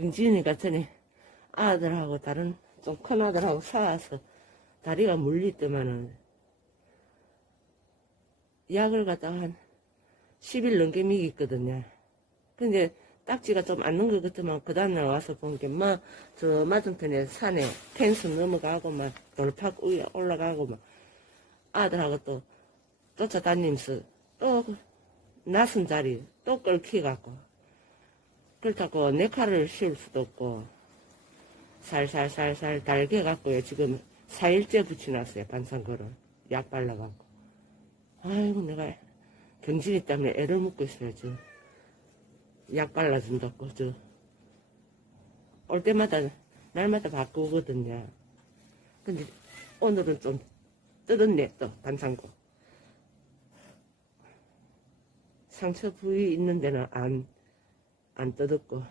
경진이가 전에 아들하고 다른 좀 큰 아들하고 싸워서 다리가 물리더만은 약을 갖다가 한 10일 넘게 먹였거든요. 근데 딱지가 좀안는것 같으면 그 다음날 와서 본 게 막 저 맞은편에 산에 펜스 넘어가고 막 돌팍 위에 올라가고 막 아들하고 또 쫓아다니면서 또 낯선 자리 또 끌키갖고 그렇다고 내 칼을 씌울 수도 없고 살살살살 달게 갖고요. 지금 4일째 붙여놨어요 반창고를. 약 발라갖고. 아이고 내가 경진이 때문에 애를 먹고 있어요 지금. 약 발라준다고 저. 올 때마다 날마다 바꾸거든요. 근데 오늘은 좀 뜯었네 또 반창고 상처 부위 있는 데는 안, 안 뜯었고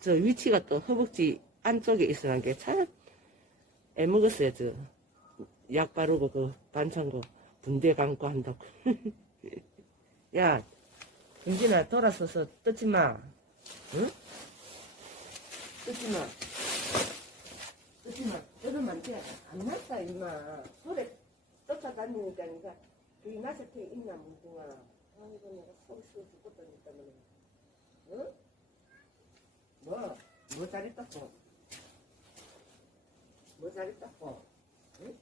저 위치가 또 허벅지 안쪽에 있으란 게참 애먹었어요 저. 약 바르고 그 반창고 분대 감고 한다고. 야 경진아 돌아서서 뜯지 마. 응? 뜯지 마. 뜯지 마. 뜯으면 안돼안 났다 임마. 소리 쫓아다니니까 니가 그게 나서 게 있나 뭉뚱아 아이고 내가 속이 쓰 죽겠다니 때문에 응? 뭐? 뭐 잘했다고? 뭐 잘했다고? 응?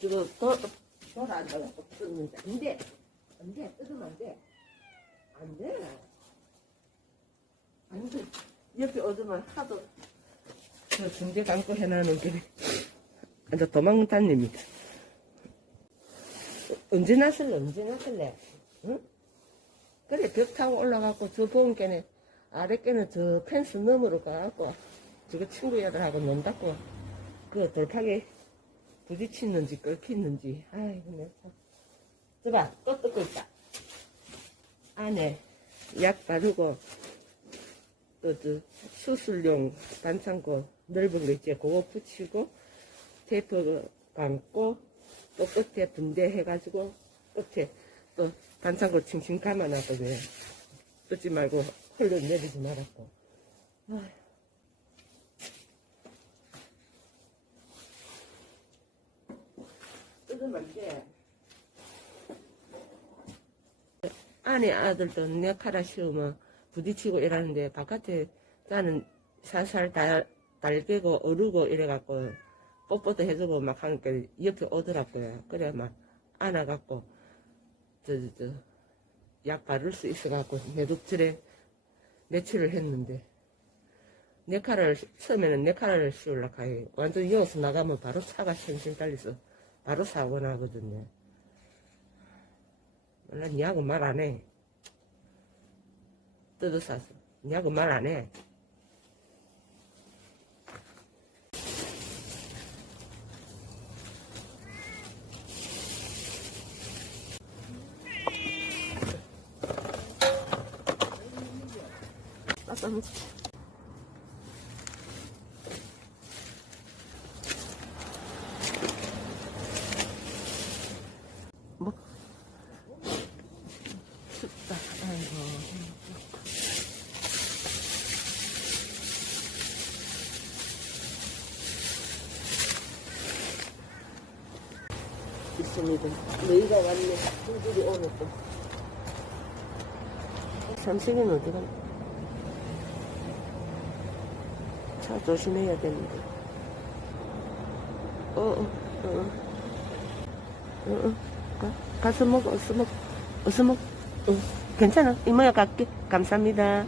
지금 더, 돌아 앉아갖고 뜯는데 안 돼. 안 돼. 뜯으면 안 돼. 안 돼. 안 돼. 옆에 얻으면 하도 저 중재 감고 해놔는 게 완전 도망다닙니다. 언제 나설래? 언제 나설래? 응? 그래 벽 타고 올라가고 저 보온께는 아랫께는 저 펜스 너머로 가갖고 저거 친구 애들하고 논다고 그 돌파게 부딪히는지 끓히는지 아이고 내가 참 저봐 또 뜯고 있다 안에 약 바르고 또 저 수술용 반창고 넓은 거 있지 그거 붙이고 테이프 감고 또 끝에 분대 해가지고 끝에 또 반창고 칭칭 감아놨거든요 뜯지 말고 흘러 내리지 말았고 아휴. 뜯으면 안 돼. 안에 아들도 내 카라 씌우면 부딪히고 이러는데 바깥에 나는 살살 달, 달개고 어르고 이래갖고 뽀뽀도 해주고 막 하니까 옆에 오더라고요. 그래 막 안아갖고 저 저 저 약 바를 수 있어갖고 매듭질에 며칠을 했는데 내 카라를 처음에는 내 카라를 씌우려고 해요. 완전 이어서 나가면 바로 차가 신신 달려서 바로 사고 나거든요. 몰라, 니하고 말 안 해. 뜯어사서. 니하고 말 안 해. 따뜻 뭐? 춥다. 아이고. 있습니다. 너희가 왔네. 친구들이 오늘 또. 삼식은 어디? 차 조심해야 되는데. 어, 어, 어. 어, 어. 가, 가서 먹어, 어서 먹어, 어서 먹어. 어, 괜찮아. 이모야 갈게. 감사합니다.